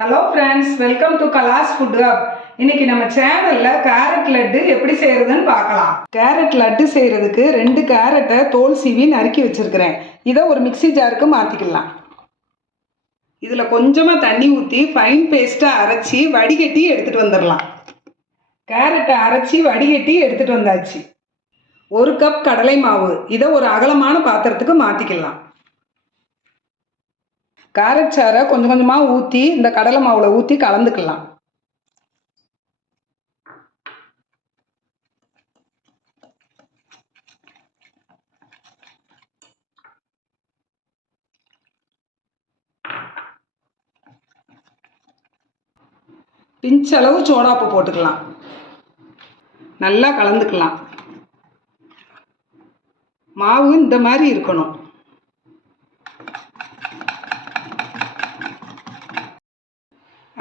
Hello friends welcome to Kalas food hub இன்னைக்கு நம்ம சேனல்ல கேரட் லட்டு எப்படி செய்யறதுன்னு பார்க்கலாம். கேரட் லட்டு செய்யறதுக்கு ரெண்டு கேரட்டை தோல் சீவி நறுக்கி வச்சிருக்கிறேன். இதை ஒரு மிக்ஸி ஜாருக்கு மாற்றிக்கலாம் இதில் கொஞ்சமாக தண்ணி ஊற்றி ஃபைன் பேஸ்ட்டாக அரைச்சி வடிகட்டி எடுத்துகிட்டு வந்துடலாம். கேரட்டை அரைச்சி வடிகட்டி எடுத்துகிட்டு வந்தாச்சு. ஒரு கப் கடலை மாவு. இதை ஒரு அகலமான பாத்திரத்துக்கு மாற்றிக்கலாம் கேரட் சாறை கொஞ்சம் கொஞ்சமாக ஊற்றி இந்த கடலை மாவில் ஊற்றி கலந்துக்கலாம். பிஞ்சளவு சோடாப்பு போட்டுக்கலாம். நல்லா கலந்துக்கலாம். மாவு இந்த மாதிரி இருக்கணும்.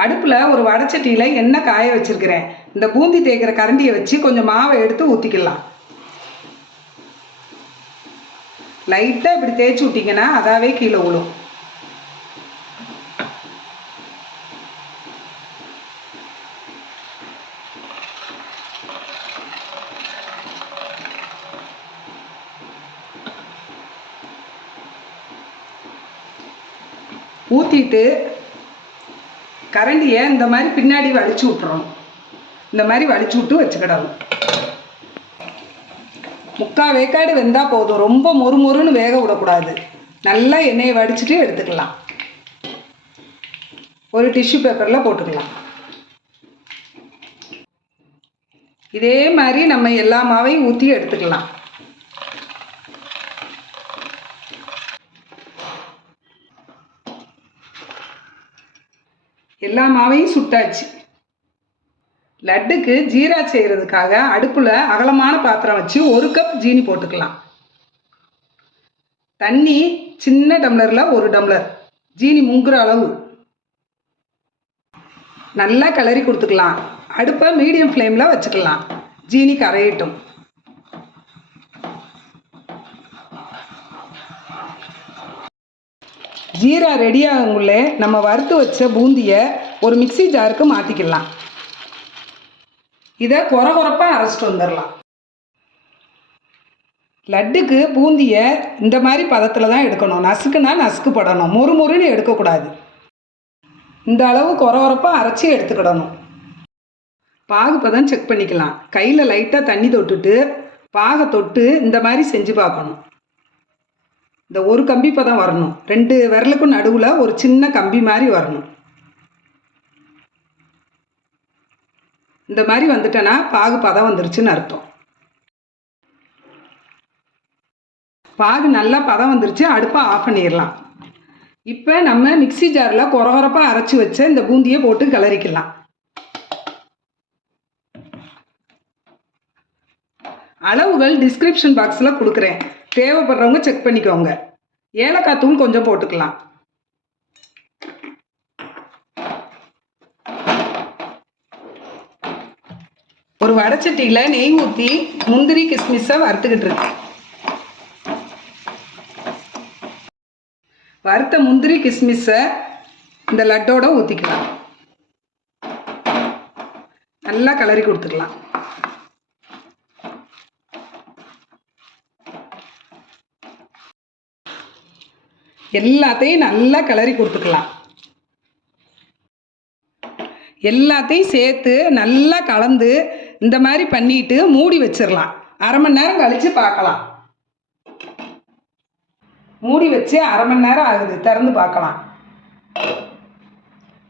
அடுப்பில் ஒரு வடச்சட்டியில் எண்ணெய் காய வச்சிருக்கிறேன். இந்த பூந்தி தேய்க்கிற கரண்டியை வச்சு கொஞ்சம் மாவை எடுத்து ஊற்றிக்கலாம் லைட்டாக இப்படி தேய்ச்சி விட்டிங்கன்னா அதாவே கீழே விழும். ஊற்றிட்டு கரண்டியை இந்த மாதிரி பின்னாடி வலிச்சு விட்டுறோம்? இந்த மாதிரி வலிச்சு விட்டு வச்சுக்கிடணும். முக்கால் வேக்காடு வெந்தால் போதும். ரொம்ப மொறு மொறுன்னு வேக விடக்கூடாது. நல்லா எண்ணெயை வடிச்சிட்டு எடுத்துக்கலாம். ஒரு டிஷ்யூ பேப்பரில் போட்டுக்கலாம். இதே மாதிரி நம்ம எல்லா மாவையும் ஊற்றி எடுத்துக்கலாம். எல்லா மாவையும் சுட்டாச்சு. லட்டுக்கு ஜீரா செய்கிறதுக்காக அடுப்பில் அகலமான பாத்திரம் வச்சு ஒரு கப் ஜீனி போட்டுக்கலாம். தண்ணி சின்ன டம்ளரில் ஒரு டம்ளர். ஜீனி முங்குற அளவு. நல்லா கிளறி கொடுத்துக்கலாம். அடுப்பை மீடியம் ஃப்ளேமில் வச்சுக்கலாம். ஜீனி கரையட்டும். ஜீரா ரெடி ஆகுங்களே நம்ம வறுத்து வச்ச பூந்தியை ஒரு மிக்ஸி ஜாருக்கு மாற்றிக்கலாம் இதை குற குறப்பாக அரைச்சிட்டு வந்துடலாம் லட்டுக்கு பூந்தியை இந்த மாதிரி பதத்தில் தான் எடுக்கணும். நசுக்குனா நசுக்குப்படணும். மொறு மொறுன்னு எடுக்கக்கூடாது. இந்த அளவு குறை குறைப்பாக அரைச்சி எடுத்துக்கிடணும். பாகு பதம் செக் பண்ணிக்கலாம். கையில் லைட்டாக தண்ணி தொட்டுட்டு பாகை தொட்டு இந்த மாதிரி செஞ்சு பார்க்கணும். இந்த ஒரு கம்பி இப்போ தான் வரணும். ரெண்டு விரலுக்கும் நடுவில் ஒரு சின்ன கம்பி மாதிரி வரணும். இந்த மாதிரி வந்துட்டேன்னா பாகு பதம் வந்துருச்சுன்னு அர்த்தம். பாகு நல்லா பதம் வந்துருச்சு அடுப்பை ஆஃப் பண்ணிடலாம். இப்போ நம்ம மிக்ஸி ஜாரில் குறகுறப்பாக அரைச்சி வச்ச இந்த பூந்தியை போட்டு கிளறிக்கலாம். அளவுகள் டிஸ்கிரிப்ஷன் பாக்ஸில் கொடுக்குறேன். தேவைப்படுறவங்க செக் பண்ணிக்கோங்க. ஏலக்காய் தூள் கொஞ்சம் போட்டுக்கலாம். ஒரு வடச்சட்டியில் நெய் ஊற்றி முந்திரி கிஸ்மிஸை வறுத்துக்கிட்டு இருக்கேன் வறுத்த முந்திரி கிஸ்மிஸை இந்த லட்டோட ஊற்றிக்கலாம் நல்லா கிளறி கொடுத்துக்கலாம். எல்லாத்தையும் நல்லா கிளறி கொடுத்துக்கலாம். எல்லாத்தையும் சேர்த்து நல்லா கலந்து இந்த மாதிரி பண்ணிட்டு மூடி வச்சிடலாம். அரை மணி நேரம் கழித்து பார்க்கலாம். மூடி வச்சு அரை மணி நேரம் ஆகுது திறந்து பார்க்கலாம்.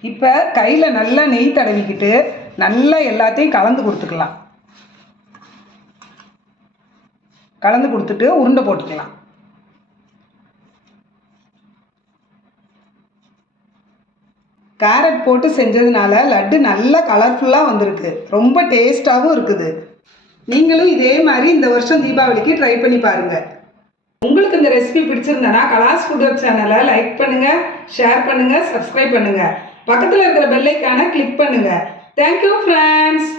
இப்போ கையில் நல்லா நெய் தடவிக்கிட்டு நல்லா எல்லாத்தையும் கலந்து கொடுத்துக்கலாம். கலந்து கொடுத்துட்டு உருண்டை போட்டுக்கலாம். கேரட் போட்டு செஞ்சதுனால லட்டு நல்லா கலர்ஃபுல்லாக வந்திருக்கு. ரொம்ப டேஸ்ட்டாகவும் இருக்குது. நீங்களும் இதே மாதிரி இந்த வருஷம் தீபாவளிக்கு ட்ரை பண்ணி பாருங்கள் உங்களுக்கு இந்த ரெசிபி பிடிச்சிருந்தனா கலாஸ் ஃபுட் வெப் சேனலை லைக் பண்ணுங்கள் ஷேர் பண்ணுங்கள் சப்ஸ்கிரைப் பண்ணுங்கள் பக்கத்தில் இருக்கிற பெல்லைக்கான கிளிக் பண்ணுங்கள் தேங்க்யூ ஃப்ரெண்ட்ஸ்